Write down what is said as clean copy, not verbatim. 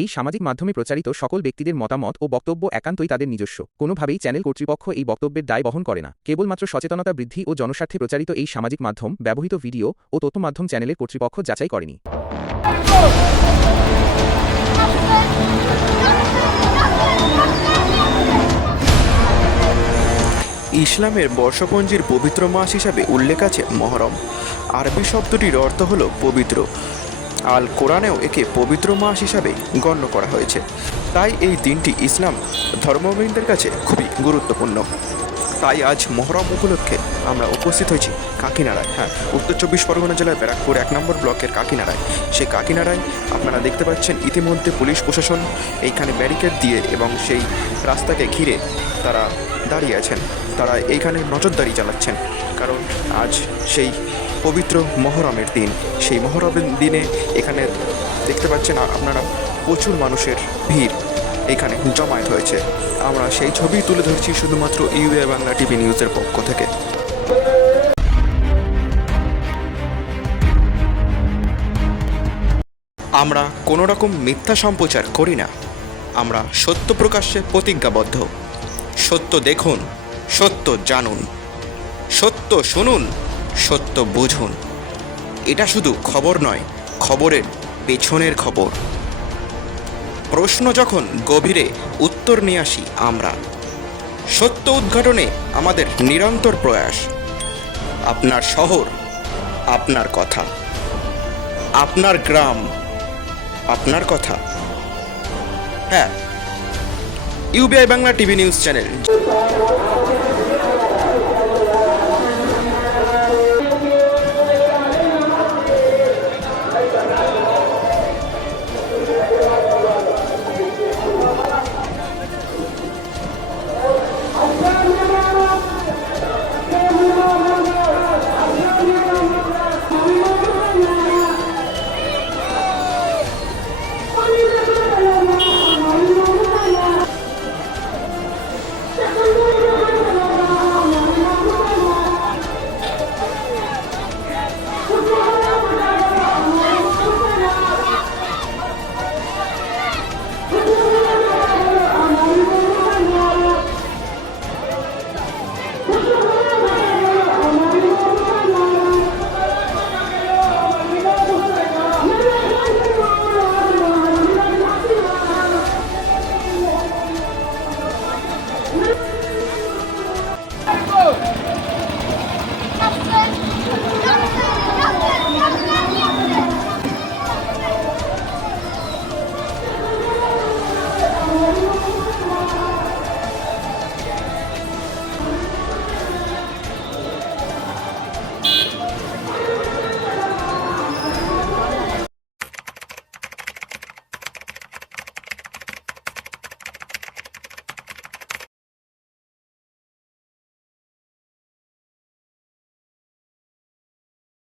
এই সামাজিক মাধ্যমে প্রচারিত সকল ব্যক্তিদের মতামত ও বক্তব্য একান্তই তাদের নিজস্ব। কোনোভাবেই চ্যানেল কর্তৃপক্ষ এই বক্তব্যের দায় বহন করে না। কেবলমাত্র সচেতনতা বৃদ্ধি ও জনস্বার্থে প্রচারিত এই সামাজিক মাধ্যম ব্যবহৃত ভিডিও ও তথ্য মাধ্যম চ্যানেলের কর্তৃপক্ষ যাচাই করেনি। ইসলামের বর্ষপঞ্জির পবিত্র মাস হিসাবে উল্লেখ আছে মহরম। আরবি শব্দটির অর্থ হল পবিত্র। আল কোরআনেও একে পবিত্র মাস হিসাবে গণ্য করা হয়েছে। তাই এই দিনটি ইসলাম ধর্মাবলম্বীদের কাছে খুবই গুরুত্বপূর্ণ। তাই আজ মহরম উপলক্ষে আমরা উপস্থিত হয়েছি কাকিনাড়ায়। উত্তর 24 পরগনা জেলার ব্যারাকপুর 1 নম্বর ব্লকের কাকিনাড়ায়। সেই কাকিনাড়ায় আপনারা দেখতে পাচ্ছেন ইতিমধ্যে পুলিশ প্রশাসন এইখানে ব্যারিকেড দিয়ে এবং সেই রাস্তাকে ঘিরে তারা দাঁড়িয়ে আছেন। তারা এইখানে নজরদারি চালাচ্ছেন, কারণ আজ সেই পবিত্র মহরমের দিন। সেই মহরমের দিনে এখানে দেখতে পাচ্ছেন আপনারা প্রচুর মানুষের ভিড় এখানে জমায়েত হয়েছে। আমরা সেই ছবি তুলে ধরছি শুধুমাত্র ইউএ বাংলা টিভি নিউজের পক্ষ থেকে। আমরা কোনো রকম মিথ্যা সম্প্রচার করি না। আমরা সত্য প্রকাশ্যে প্রতিজ্ঞাবদ্ধ। সত্য দেখুন, সত্য জানুন, সত্য শুনুন, সত্য বুঝুন। এটা শুধু খবর নয়, খবরের পেছনের খবর। প্রশ্ন যখন গভীরে, উত্তর নিয়ে আসি আমরা। সত্য উদ্ঘাটনে আমাদের নিরন্তর প্রয়াস। আপনার শহর, আপনার কথা, আপনার গ্রাম, আপনার কথা। UBI Bangla TV news channel.